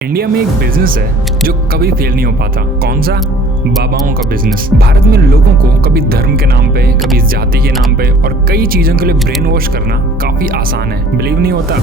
India में एक business है जो कभी फेल नहीं हो पाता। कौन सा? बाबाओं का बिजनेस। भारत में लोगों को कभी धर्म के नाम पे, कभी जाति के नाम पे और कई चीजों के लिए ब्रेन वॉश करना काफी आसान है। बिलीव नहीं होता?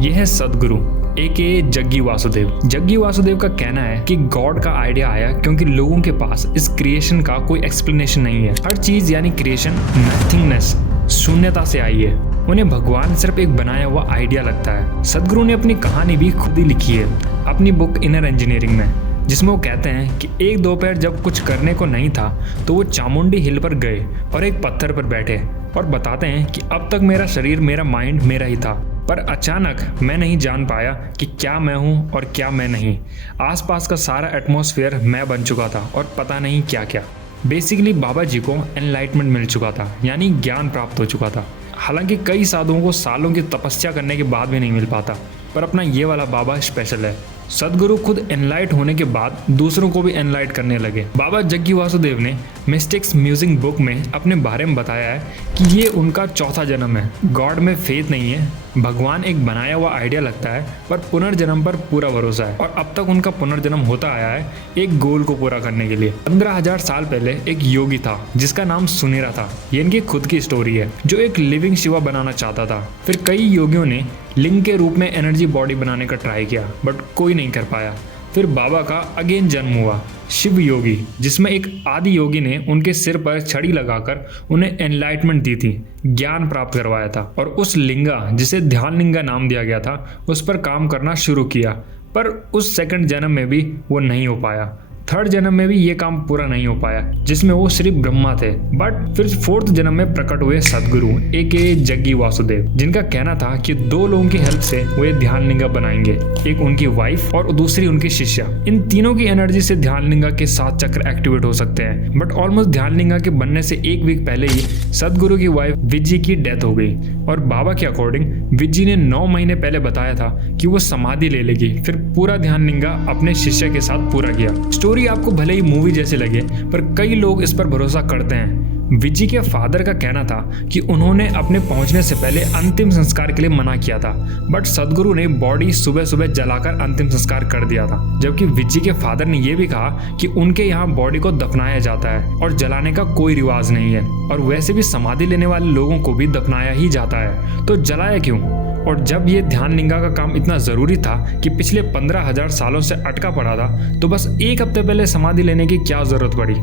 यह है सदगुरु एके जग्गी वासुदेव। जग्गी वासुदेव का कहना है कि गॉड का आइडिया आया क्योंकि लोगों के पास इस क्रिएशन का कोई एक्सप्लेनेशन नहीं है। हर चीज यानी क्रिएशन नथिंगनेस, शून्यता से आई है। उन्हें भगवान सिर्फ एक बनाया हुआ आइडिया लगता है। सदगुरु ने अपनी कहानी भी खुद ही लिखी है अपनी बुक इनर इंजीनियरिंग में, जिसमें वो कहते हैं कि एक दोपहर जब कुछ करने को नहीं था तो वो चामुंडी हिल पर गए और एक पत्थर पर बैठे और बताते हैं कि अब तक मेरा शरीर, मेरा माइंड मेरा ही था, पर अचानक मैं नहीं जान पाया कि क्या मैं हूँ और क्या मैं नहीं। आसपास का सारा एटमॉस्फेयर मैं बन चुका था और पता नहीं क्या क्या। बेसिकली बाबा जी को एनलाइटमेंट मिल चुका था, यानी ज्ञान प्राप्त हो चुका था। हालांकि कई साधुओं को सालों की तपस्या करने के बाद भी नहीं मिल पाता, पर अपना ये वाला बाबा स्पेशल है। सदगुरु खुद एनलाइट होने के बाद दूसरों को भी एनलाइट करने लगे। बाबा जग्गी वासुदेव ने मिस्टिक्स म्यूजिक बुक में अपने बारे में बताया है कि ये उनका चौथा जन्म है। गॉड में फेथ नहीं है, भगवान एक बनाया हुआ आइडिया लगता है, पर पुनर्जन्म पर पूरा भरोसा है। और अब तक उनका पुनर्जन्म होता आया है एक गोल को पूरा करने के लिए। 15,000 साल पहले एक योगी था जिसका नाम सुनेरा था। ये इनकी खुद की स्टोरी है, जो एक लिविंग शिवा बनाना चाहता था। फिर कई योगियों ने लिंग के रूप में एनर्जी बॉडी बनाने का ट्राई किया, बट कोई नहीं कर पाया। फिर बाबा का अगेन जन्म हुआ, शिव योगी, जिसमें एक आदि योगी ने उनके सिर पर छड़ी लगाकर उन्हें एनलाइटमेंट दी थी, ज्ञान प्राप्त करवाया था। और उस लिंगा, जिसे ध्यान लिंगा नाम दिया गया था, उस पर काम करना शुरू किया। पर उस सेकंड जन्म में भी वो नहीं हो पाया। थर्ड जन्म में भी ये काम पूरा नहीं हो पाया, जिसमें वो सिर्फ ब्रह्मा थे। बट फिर फोर्थ जन्म में प्रकट हुए सदगुरु एके जग्गी वासुदेव, जिनका कहना था कि दो लोगों की हेल्प से वो ध्यान लिंगा बनाएंगे, एक उनकी वाइफ और दूसरी उनकी शिष्या। इन तीनों की एनर्जी से ध्यान लिंगा के 7 चक्र एक्टिवेट हो सकते हैं। बट ऑलमोस्ट ध्यान लिंगा के बनने से एक वीक पहले ही सदगुरु की वाइफ विज्जी की डेथ हो गई। और बाबा के अकॉर्डिंग विज्जी ने 9 महीने पहले बताया था कि वो समाधि ले लेगी। फिर पूरा ध्यान लिंगा अपने शिष्य के साथ पूरा किया। स्टोरी आपको भले ही मूवी जैसी लगे, पर कई लोग इस पर भरोसा करते हैं। विज्जी के फादर का कहना था कि उन्होंने अपने पहुंचने से पहले अंतिम संस्कार के लिए मना किया था, बट सदगुरु ने बॉडी सुबह सुबह जलाकर अंतिम संस्कार कर दिया था। जबकि विज्जी के फादर ने यह भी कहा कि उनके यहाँ बॉडी को दफनाया जाता है और जलाने का कोई रिवाज नहीं है, और वैसे भी समाधि लेने वाले लोगों को भी दफनाया ही जाता है, तो जलाया क्यों? और जब ये ध्यान लिंगा का काम इतना जरूरी था कि पिछले 15,000 सालों से अटका पड़ा था, तो बस एक हफ्ते पहले समाधि लेने की क्या जरूरत पड़ी?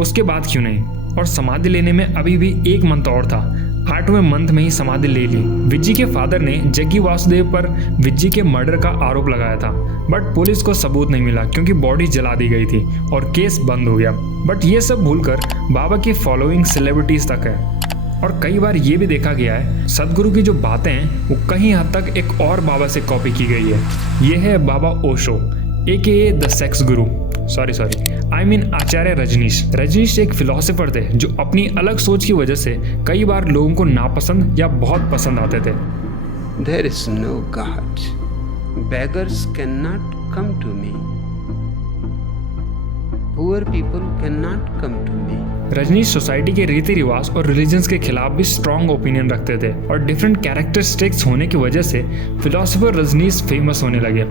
उसके बाद क्यों नहीं? और समाधि लेने में अभी भी एक मंथ और था। 8वें मंथ में ही समाधि ले ली। विज्जी के फादर ने जग्गी वासुदेव पर विज्जी के मर्डर का आरोप लगाया था, बट पुलिस को सबूत नहीं मिला क्योंकि बॉडी जला दी गई थी और केस बंद हो गया। बट ये सब भूलकर बाबा की फॉलोइंग सेलिब्रिटीज तक है। और कई बार ये भी देखा गया है सदगुरु की जो बातें हैं वो कहीं हद तक एक और बाबा से कॉपी की गई है। ये है बाबा ओशो एके द सेक्स गुरु, आचार्य रजनीश। रजनीश एक फिलोसोफर थे जो अपनी अलग सोच की वजह से कई बार लोगों को नापसंद या बहुत पसंद आते थे। There is no God. Beggars cannot come to me. Poor people cannot come to me. Rajneesh society के रीति रिवाज और रिलीजन्स के खिलाफ भी स्ट्रॉन्ग ओपिनियन रखते थे, और डिफरेंट कैरेक्टरिस्टिक्स होने की वजह से फिलोसोफर रजनीश फेमस होने लगे।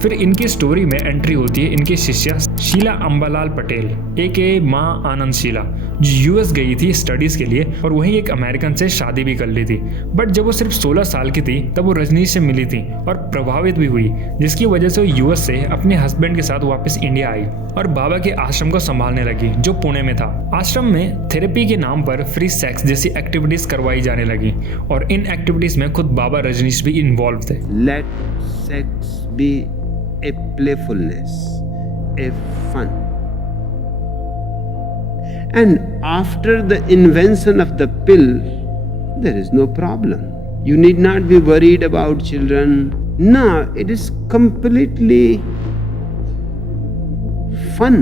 फिर इनकी स्टोरी में एंट्री होती है इनकी शिष्या शीला अंबालाल पटेल एके माँ आनंद शीला, जो यूएस गई थी स्टडीज के लिए और वहीं एक अमेरिकन से शादी भी कर ली थी। बट जब वो सिर्फ 16 साल की थी तब वो रजनीश से मिली थी और प्रभावित भी हुई, जिसकी वजह से वो यूएस से अपने हस्बैंड के साथ वापस इंडिया आई और बाबा के आश्रम को संभालने लगी, जो पुणे में था। आश्रम में थेरेपी के नाम पर फ्री सेक्स जैसी एक्टिविटीज करवाई जाने लगी, और इन एक्टिविटीज में खुद बाबा रजनीश भी इन्वॉल्व थे। Let sex be a playfulness, a fun. And after the invention of the pill, there is no problem. You need not be worried about children. No, it is completely fun.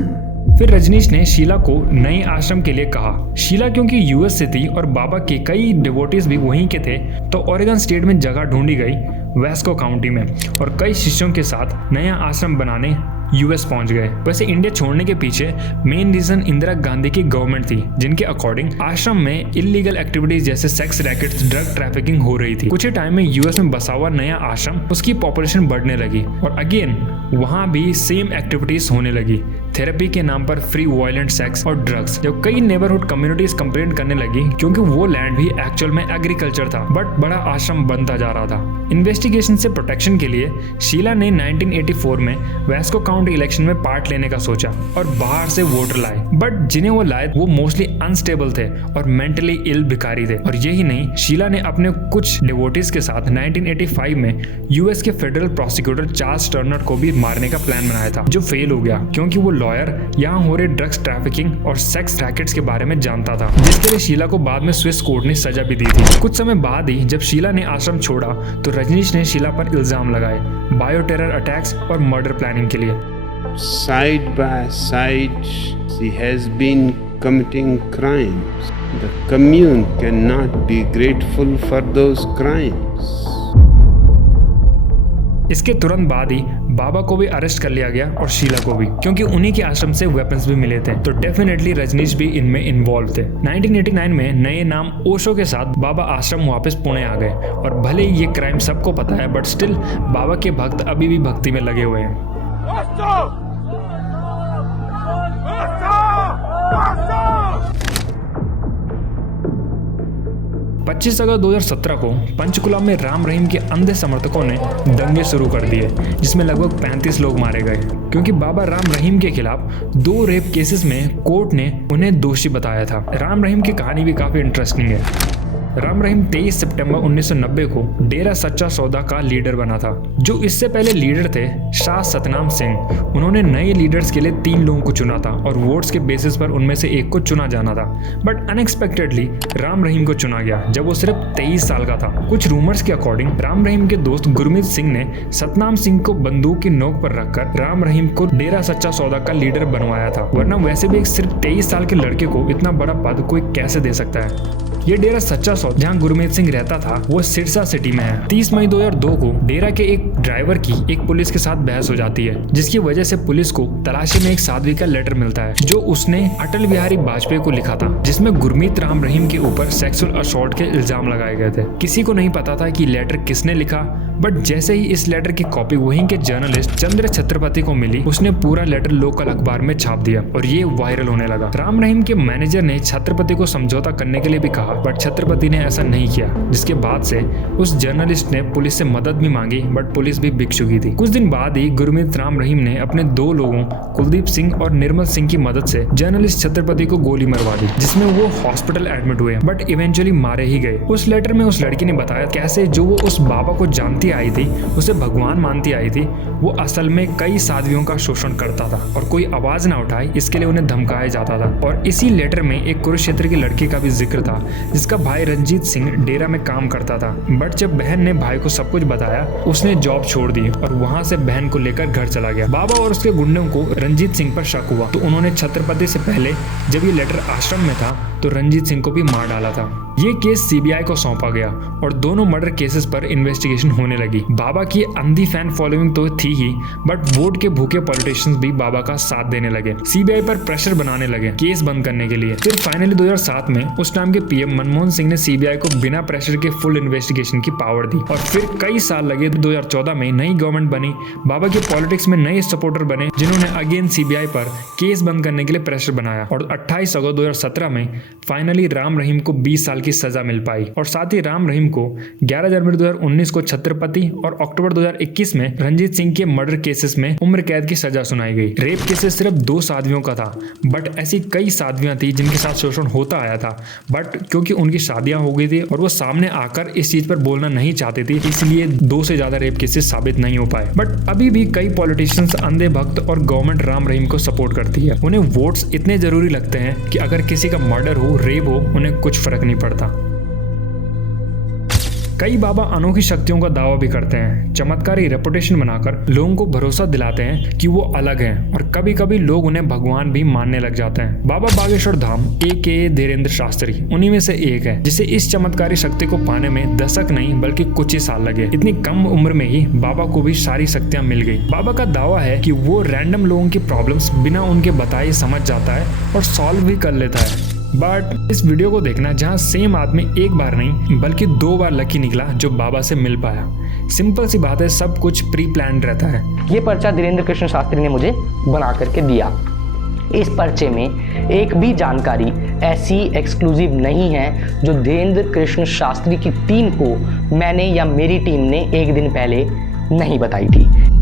फिर रजनीश ने शीला को नए आश्रम के लिए कहा। शीला क्योंकि यूएस से थी और बाबा के कई डिवोटीज भी वहीं के थे, तो ओरेगन स्टेट में जगह ढूंढी गई वेस्को काउंटी में, और कई शिष्यों के साथ नया आश्रम बनाने यूएस पहुंच गए। वैसे इंडिया छोड़ने के पीछे मेन रीजन इंदिरा गांधी की गवर्नमेंट थी, जिनके अकॉर्डिंग आश्रम में इलीगल एक्टिविटीज जैसे सेक्स रैकेट्स, ड्रग ट्रैफिकिंग हो रही थी। कुछ ही टाइम में यूएस में बसा हुआ नया आश्रम, उसकी पॉपुलेशन बढ़ने लगी और अगेन वहां भी सेम एक्टिविटीज होने लगी। थेरेपी के नाम पर फ्री वायलेंट सेक्स और ड्रग्स। जब कई नेबरहुड कम्युनिटीज कंप्लेंट करने लगी क्योंकि वो लैंड भी एक्चुअल में एग्रीकल्चर था, बट बड़ा आश्रम बनता जा रहा था। इन्वेस्टिगेशन से प्रोटेक्शन के लिए शीला ने 1984 में वेस्को काउंटी इलेक्शन में पार्ट लेने का सोचा और बाहर से वोटर लाए, बट जिन्हें वो लाए वो मोस्टली अनस्टेबल थे और मेंटली इल भिखारी थे। और यही नहीं, शीला ने अपने कुछ डिवोटीज के साथ 1985 में यूएस के फेडरल प्रोसिक्यूटर चार्ल्स टर्नर को भी मारने का प्लान बनाया था, जो फेल हो गया क्योंकि वो लॉयर यहाँ हो रहे ड्रग्स ट्रैफिकिंग और सेक्स रैकेट्स के बारे में जानता था, जिसके लिए शीला को बाद में स्विस कोर्ट ने सजा भी दी थी। कुछ समय बाद ही जब शीला ने आश्रम छोड़ा तो रजनीश ने शीला पर इल्जाम लगाए बायो टेरर अटैक्स और मर्डर प्लानिंग के लिए। Side by side, she has been committing crimes. The commune cannot be grateful for those crimes. इसके तुरंत बाद ही बाबा को भी अरेस्ट कर लिया गया और शीला को भी, क्योंकि उन्हीं के आश्रम से वेपन्स भी मिले थे। तो डेफिनेटली रजनीश भी इनमें इन्वॉल्व थे। 1989 में नए नाम ओशो के साथ बाबा आश्रम वापस पुणे आ गए और भले ही ये क्राइम सबको पता है, बट स्टिल बाबा के भक्त अभी भी भक्ति में लगे हुए हैं। 25 अगस्त 2017 को पंचकुला में राम रहीम के अंधे समर्थकों ने दंगे शुरू कर दिए, जिसमें लगभग 35 लोग मारे गए क्योंकि बाबा राम रहीम के खिलाफ 2 रेप केसेस में कोर्ट ने उन्हें दोषी बताया था। राम रहीम की कहानी भी काफी इंटरेस्टिंग है। राम रहीम 23 सितंबर 1990 को डेरा सच्चा सौदा का लीडर बना था। जो इससे पहले लीडर थे शाह सतनाम सिंह, उन्होंने नए लीडर्स के लिए 3 लोगों को चुना था और वोट्स के बेसिस पर उनमें से एक को चुना जाना था, बट अनएक्सपेक्टेडली राम रहीम को चुना गया जब वो सिर्फ 23 साल का था। कुछ रूमर्स के अकॉर्डिंग राम रहीम के दोस्त गुरमीत सिंह ने सतनाम सिंह को बंदूक की नोक पर रखकर राम रहीम को डेरा सच्चा सौदा का लीडर बनवाया था, वरना वैसे भी एक सिर्फ 23 साल के लड़के को इतना बड़ा पद कोई कैसे दे सकता है। ये डेरा सच्चा सौदा जहाँ गुरमीत सिंह रहता था वो सिरसा सिटी में है। 30 मई 2002 को डेरा के एक ड्राइवर की एक पुलिस के साथ बहस हो जाती है, जिसकी वजह से पुलिस को तलाशी में एक साध्वी का लेटर मिलता है जो उसने अटल बिहारी वाजपेयी को लिखा था, जिसमें गुरमीत राम रहीम के ऊपर सेक्सुअल असॉल्ट के इल्जाम लगाए गए थे। किसी को नहीं पता था कि लेटर किसने लिखा, बट जैसे ही इस लेटर की कॉपी वहीं के जर्नलिस्ट चंद्र छत्रपति को मिली, उसने पूरा लेटर लोकल अखबार में छाप दिया और ये वायरल होने लगा। राम रहीम के मैनेजर ने छत्रपति को समझौता करने के लिए भी कहा, बट छत्रपति ने ऐसा नहीं किया, जिसके बाद से उस जर्नलिस्ट ने पुलिस से मदद भी मांगी, बट पुलिस भी बिक चुकी थी। कुछ दिन बाद ही गुरमीत राम रहीम ने अपने 2 लोगों कुलदीप सिंह और निर्मल सिंह की मदद से जर्नलिस्ट छत्रपति को गोली मरवा दी, जिसमें वो हॉस्पिटल एडमिट हुए, बट इवेंचुअली मारे ही गए। उस लेटर में उस लड़की ने बताया कैसे जो वो उस बाबा को जानती आई थी, उसे भगवान मानती आई थी, वो असल में कई साध्वियों का शोषण करता था और कोई आवाज ना उठाए इसके लिए उन्हें धमकाया जाता था। और इसी लेटर में एक कुरुक्षेत्र की लड़की का भी जिक्र था, जिसका भाई रंजीत सिंह डेरा में काम करता था, बट जब बहन ने भाई को सब कुछ बताया, उसने जॉब छोड़ दी और वहां से बहन को लेकर घर चला गया। बाबा और उसके गुंडों को रंजीत सिंह पर शक हुआ, तो उन्होंने छत्रपति से पहले जब ये लेटर आश्रम में था तो रंजीत सिंह को भी मार डाला था। ये केस सीबीआई को सौंपा गया और दोनों मर्डर केसेस पर इन्वेस्टिगेशन होने लगी। बाबा की अंधी फैन फॉलोइंग तो थी ही, बट वोट के भूखे पॉलिटिशियंस भी बाबा का साथ देने लगे, सीबीआई पर प्रेशर बनाने लगे केस बंद करने के लिए। फिर फाइनली 2007 में उस टाइम के पीएम मनमोहन सिंह ने सीबीआई को बिना प्रेशर के फुल इन्वेस्टिगेशन की पावर दी और फिर कई साल लगे। 2014 में नई गवर्नमेंट बनी, बाबा के पॉलिटिक्स में नए सपोर्टर बने, जिन्होंने अगेन सीबीआई पर केस बंद करने के लिए प्रेशर बनाया और 28 अगस्त 2017 में फाइनली राम रहीम को 20 साल की सजा मिल पाई। और साथ ही राम रहीम को 11 जनवरी 2019 को छत्रपति और अक्टूबर 2021 में रंजीत सिंह के मर्डर केसेस में उम्र कैद की सजा सुनाई गई। रेप केसेस सिर्फ 2 साध्वियों का था, बट ऐसी कई साध्वियां थी जिनके साथ शोषण होता आया था, बट क्योंकि उनकी शादियां हो गई थी और वो सामने आकर इस चीज पर बोलना नहीं चाहती थी, इसलिए 2 से ज्यादा रेप केसेस साबित नहीं हो पाए। बट अभी भी कई पॉलिटिशियंस, अंधे भक्त और गवर्नमेंट राम रहीम को सपोर्ट करती है। उन्हें वोट्स इतने जरूरी लगते हैं कि अगर किसी का मर्डर हो, रेप हो, उन्हें कुछ फर्क नहीं पड़ता। कई बाबा अनोखी शक्तियों का दावा भी करते हैं, चमत्कारी रेपुटेशन बनाकर लोगों को भरोसा दिलाते हैं कि वो अलग हैं और कभी कभी लोग उन्हें भगवान भी मानने लग जाते हैं। बाबा बागेश्वर धाम AKA धीरेन्द्र शास्त्री उन्हीं में से एक है जिसे इस चमत्कारी शक्ति को पाने में दशक नहीं बल्कि कुछ ही साल लगे। इतनी कम उम्र में ही बाबा को भी सारी शक्तियां मिल गई। बाबा का दावा है कि वो रैंडम लोगों की प्रॉब्लम्स बिना उनके बताए समझ जाता है और सॉल्व भी कर लेता है। बट इस वीडियो को देखना जहाँ सेम आदमी एक बार नहीं बल्कि 2 बार लकी निकला जो बाबा से मिल पाया। सिंपल सी बात है, सब कुछ प्री प्लान रहता है। ये पर्चा धीरेन्द्र कृष्ण शास्त्री ने मुझे बना करके दिया। इस पर्चे में एक भी जानकारी ऐसी एक्सक्लूसिव नहीं है जो धीरेन्द्र कृष्ण शास्त्री की टीम को मैंने या मेरी टीम ने एक दिन पहले नहीं बताई थी।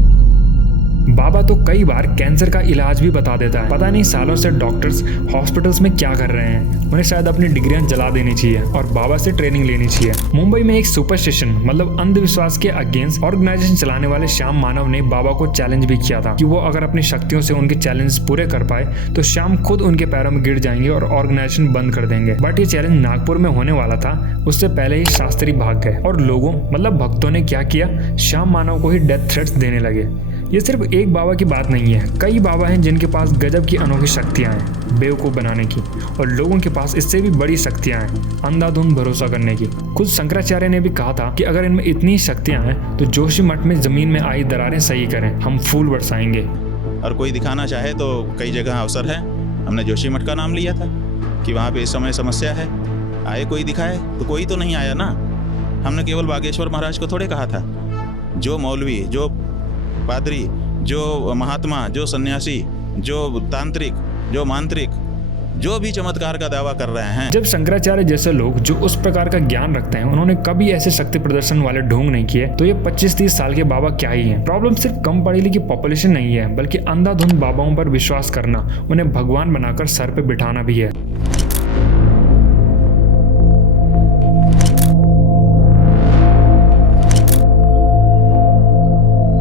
बाबा तो कई बार कैंसर का इलाज भी बता देता है। पता नहीं सालों से डॉक्टर्स हॉस्पिटल्स में क्या कर रहे हैं। उन्हें शायद अपनी डिग्रियां जला देनी चाहिए और बाबा से ट्रेनिंग लेनी चाहिए। मुंबई में एक सुपरस्टिशन मतलब अंधविश्वास के अगेंस्ट ऑर्गेनाइजेशन चलाने वाले श्याम मानव ने बाबा को चैलेंज भी किया था कि वो अगर अपनी शक्तियों से उनके चैलेंज पूरे कर पाए तो श्याम खुद उनके पैरों में गिर जाएंगे और ऑर्गेनाइजेशन बंद कर देंगे। बट ये चैलेंज नागपुर में होने वाला था, उससे पहले ही शास्त्री भाग गए और लोगों मतलब भक्तों ने क्या किया, श्याम मानव को ही डेथ थ्रेट्स देने लगे। ये सिर्फ एक बाबा की बात नहीं है, कई बाबा हैं जिनके पास गजब की अनोखी शक्तियां हैं बेवकूफ़ बनाने की, और लोगों के पास इससे भी बड़ी शक्तियां हैं अंधाधुंध भरोसा करने की। खुद शंकराचार्य ने भी कहा था कि अगर इनमें इतनी शक्तियां हैं तो जोशी मठ में जमीन में आई दरारें सही करें, हम फूल बरसाएंगे। और कोई दिखाना चाहे तो कई जगह अवसर है। हमने जोशी मठ का नाम लिया था कि वहाँ पे इस समय समस्या है, आए कोई दिखाए, तो कोई तो नहीं आया ना। हमने केवल बागेश्वर महाराज को थोड़े कहा था। जो मौलवी, जो पादरी, जो महात्मा, जो सन्यासी, जो तांत्रिक, जो मांत्रिक, जो भी चमत्कार का दावा कर रहे हैं, जब शंकराचार्य जैसे लोग जो उस प्रकार का ज्ञान रखते हैं उन्होंने कभी ऐसे शक्ति प्रदर्शन वाले ढोंग नहीं किए, तो ये 25-30 साल के बाबा क्या ही हैं। प्रॉब्लम सिर्फ कम पढ़ी लिखी पॉपुलेशन नहीं है बल्कि अंधाधुंध बाबाओं पर विश्वास करना, उन्हें भगवान बनाकर सर पे बिठाना भी है।